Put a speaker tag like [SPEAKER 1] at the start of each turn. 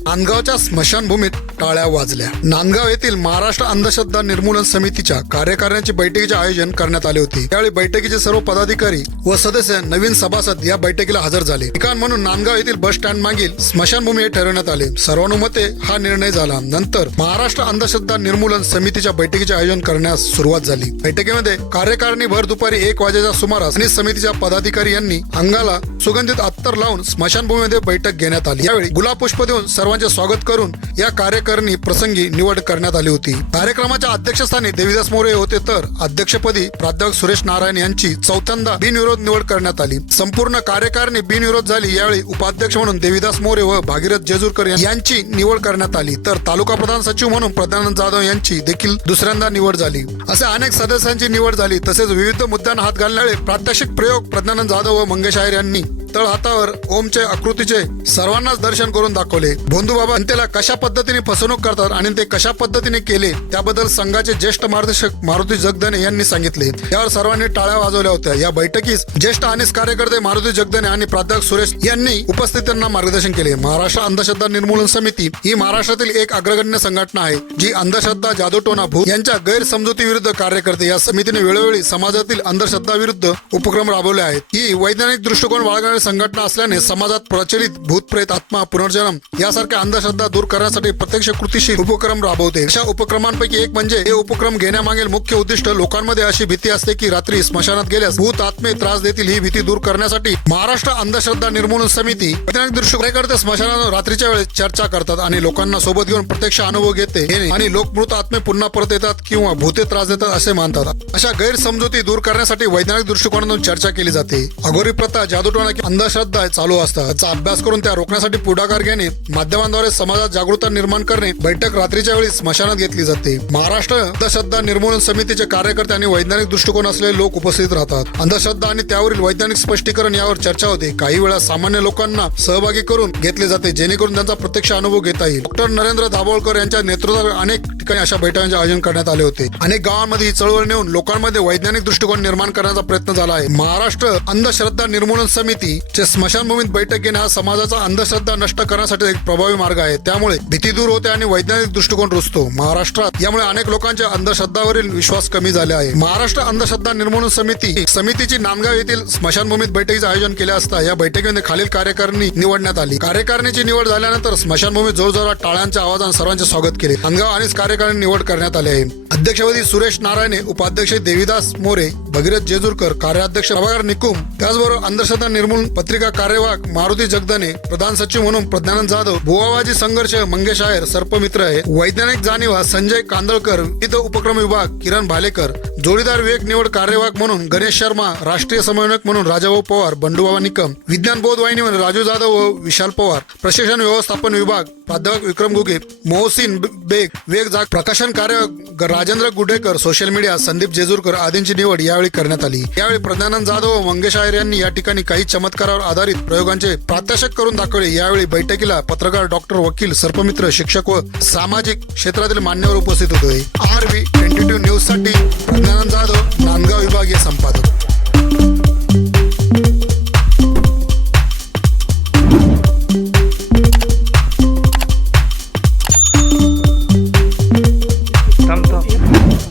[SPEAKER 1] नांदगावच्या स्मशानभूमीत टाळ्या वाजल्या. नांदगाव येथील महाराष्ट्र अंधश्रद्धा निर्मूलन समितीच्या कार्यकारिणीची बैठकीचे आयोजन करण्यात आले होते. त्यावेळी बैठकीचे सर्व पदाधिकारी व सदस्य नवीन सभासद या बैठकीला हजर झाले. ठिकाण म्हणून नांदगाव येथील बस स्टँड मागील स्मशानभूमी हे ठरवण्यात आले. सर्वानुमते हा निर्णय झाला. नंतर महाराष्ट्र अंधश्रद्धा निर्मूलन समितीच्या बैठकीचे आयोजन करण्यास सुरुवात झाली. बैठकीमध्ये कार्यकारिणी भर दुपारी एक वाजेच्या सुमारास आणि समितीच्या पदाधिकारी यांनी अंगाला सुगंधित अत्तर लावून स्मशानभूमीमध्ये बैठक घेण्यात आली. यावेळी गुलाबपुष्प देऊन सर्वांचे स्वागत करून या कार्यकारिणी प्रसंगी निवड करण्यात आली होती. कार्यक्रमाच्या अध्यक्षस्थानी देवीदास मोरे होते तर अध्यक्षपदी प्राध्यापक सुरेश नारायण यांची चौथ्यांदा बिनविरोध निवड करण्यात आली. संपूर्ण कार्यकारिणी बिनविरोध झाली. यावेळी उपाध्यक्ष म्हणून देवीदास मोरे व भागीरथ जेजूरकर यांची निवड करण्यात आली. तर तालुका प्रधान सचिव म्हणून प्रज्ञानंद जाधव यांची देखील दुसऱ्यांदा निवड झाली. असे अनेक सदस्यांची निवड झाली. तसेच विविध मुद्द्यांना हात घालणारे प्रात्यक्षिक प्रयोग प्रज्ञानंद जाधव व मंगेश आयर यांनी तळहातावर ओमचे आकृतीचे सर्वांनाच दर्शन करून दाखवले. भोंदू बाबा जनतेला कशा पद्धतीने फसवणूक करतात आणि ते कशा पद्धतीने केले त्याबद्दल संघाचे ज्येष्ठ मार्गदर्शक मारुती जगदने यांनी सांगितले. यावर सर्वांनी टाळ्या वाजवल्या होत्या. या बैठकीस ज्येष्ठ अनेक कार्यकर्ते मारुती जगदने आणि प्राध्यापक सुरेश यांनी उपस्थितांना मार्गदर्शन केले. महाराष्ट्र अंधश्रद्धा निर्मूलन समिती ही महाराष्ट्रातील एक अग्रगण्य संघटना आहे जी अंधश्रद्धा जादूटोना भूत यांच्या गैरसमजुती विरुद्ध कार्य करते. या समितीने वेळोवेळी समाजातील अंधश्रद्धा विरुद्ध उपक्रम राबवले आहेत. ही वैज्ञानिक दृष्टिकोन बाळगणारी संघटना असल्याने समाजात प्रचलित भूतप्रेत आत्मा पुनर्जन्म यासारख्या अंधश्रद्धा दूर करण्यासाठी प्रत्यक्ष कृतीशील उपक्रम राबवते. अशा उपक्रमांपैकी एक म्हणजे हे उपक्रम घेण्यामागील मुख्य उद्दिष्ट लोकांमध्ये अशी भीती असते की रात्री स्मशानात गेल्यास भूत आत्मे त्रास देतील ही भीती दूर करण्यासाठी महाराष्ट्र अंधश्रद्धा निर्मूलन समिती कार्यकर्ते दृष्टिकोन स्मशानावर रात्रीच्या वेळेस चर्चा करतात आणि लोकांना सोबत घेऊन प्रत्यक्ष अनुभव घेते आणि लोक मृत आत्मे पुन्हा परत येतात किंवा भूते त्रास देतात असे मानतात. अशा गैरसमजुती दूर करण्यासाठी वैज्ञानिक दृष्टिकोनातून चर्चा केली जाते. अघोरी प्रथा जादूटोणा किंवा अंधश्रद्धा चालू असतात. त्याचा अभ्यास करून त्या रोखण्यासाठी पुढाकार घेणे माध्यमांद्वारे समाजात जागरूकता निर्माण करणे बैठक रात्रीच्या वेळी स्मशानात घेतली जाते. महाराष्ट्र अंधश्रद्धा निर्मूलन समितीचे कार्यकर्ते आणि वैज्ञानिक दृष्टिकोन असलेले लोक उपस्थित राहतात. अंधश्रद्धा आणि त्यावरील वैज्ञानिक स्पष्टीकरण यावर चर्चा होते. काही वेळा सामान्य लोकांना सहभागी करून घेतले जाते जेणेकरून त्यांचा प्रत्यक्ष अनुभव घेता येईल. डॉक्टर नरेंद्र दाभोळकर यांच्या नेतृत्वात अनेक ठिकाणी अशा बैठकांचे आयोजन करण्यात आले होते. अनेक गावांमध्ये ही चळवळ नेऊन लोकांमध्ये वैज्ञानिक दृष्टिकोन निर्माण करण्याचा प्रयत्न झाला आहे. महाराष्ट्र अंधश्रद्धा निर्मूलन समिती चे स्मशानभूमीत बैठक घेणे हा समाजाचा अंधश्रद्धा नष्ट करण्यासाठी एक प्रभावी मार्ग आहे. त्यामुळे भीती दूर होते आणि वैज्ञानिक दृष्टिकोन रुजतो महाराष्ट्रात यामुळे अनेक लोकांच्या अंधश्रद्धावरील विश्वास कमी झाले आहे. महाराष्ट्र अंधश्रद्धा निर्मूलन समिती समितीची नांदगाव येथील स्मशानभूमीत बैठकीचे आयोजन केले असता या बैठकीमध्ये खालील कार्यकारिणी निवडण्यात आली. कार्यकारिणीची निवड झाल्यानंतर स्मशानभूमीत जोरजोरात टाळ्यांच्या आवाजाने सर्वांचे स्वागत केले. नांदगाव आणि कार्यकारिणी निवड करण्यात आली आहे. अध्यक्षपदी सुरेश नारायणे उपाध्यक्ष देविदास मोरे भगीरथ जेजूरकर कार्याध्यक्ष प्रभाकर निकुम त्याचबरोबर अंधश्रद्धा निर्मूलन पत्रिका कार्यवाहक मारुती जगदने प्रधान सचिव म्हणून प्रज्ञानंद जाधव भुवाबाजी संघर्ष मंगेश आयर सर्पमित्र आहे वैज्ञानिक जाणीवा संजय कांदळकर विविध उपक्रम विभाग किरण भालेकर जोडीदार विवेक निवड कार्यवाहक म्हणून गणेश शर्मा राष्ट्रीय समन्वयक म्हणून राजाभाऊ पवार बंडूबाबा निकम विज्ञान बोध वाहिनी म्हणून राजू जाधव व विशाल पवार प्रशिक्षण व्यवस्थापन विभाग प्राध्यापक विक्रम गुगे मोहसिन बेग वेग जाग प्रकाशन कार्य राजेंद्र गुडेकर सोशल मीडिया संदीप जेजूरकर आदींची निवड यावेळी करण्यात आली. यावेळी प्रज्ञानंद जाधव व मंगेश आयर यांनी या ठिकाणी काही चमत्कारावर आधारित प्रयोगांचे प्रात्यक्षिक करून दाखवले. यावेळी बैठकीला पत्रकार डॉक्टर वकील सर्पमित्र शिक्षक व सामाजिक क्षेत्रातील मान्यवर उपस्थित होते. आर व्ही ट्वेंटी टू न्यूजसाठी प्रज्ञानंद जाधव नांदगाव विभागीय संपादक
[SPEAKER 2] थांब थांब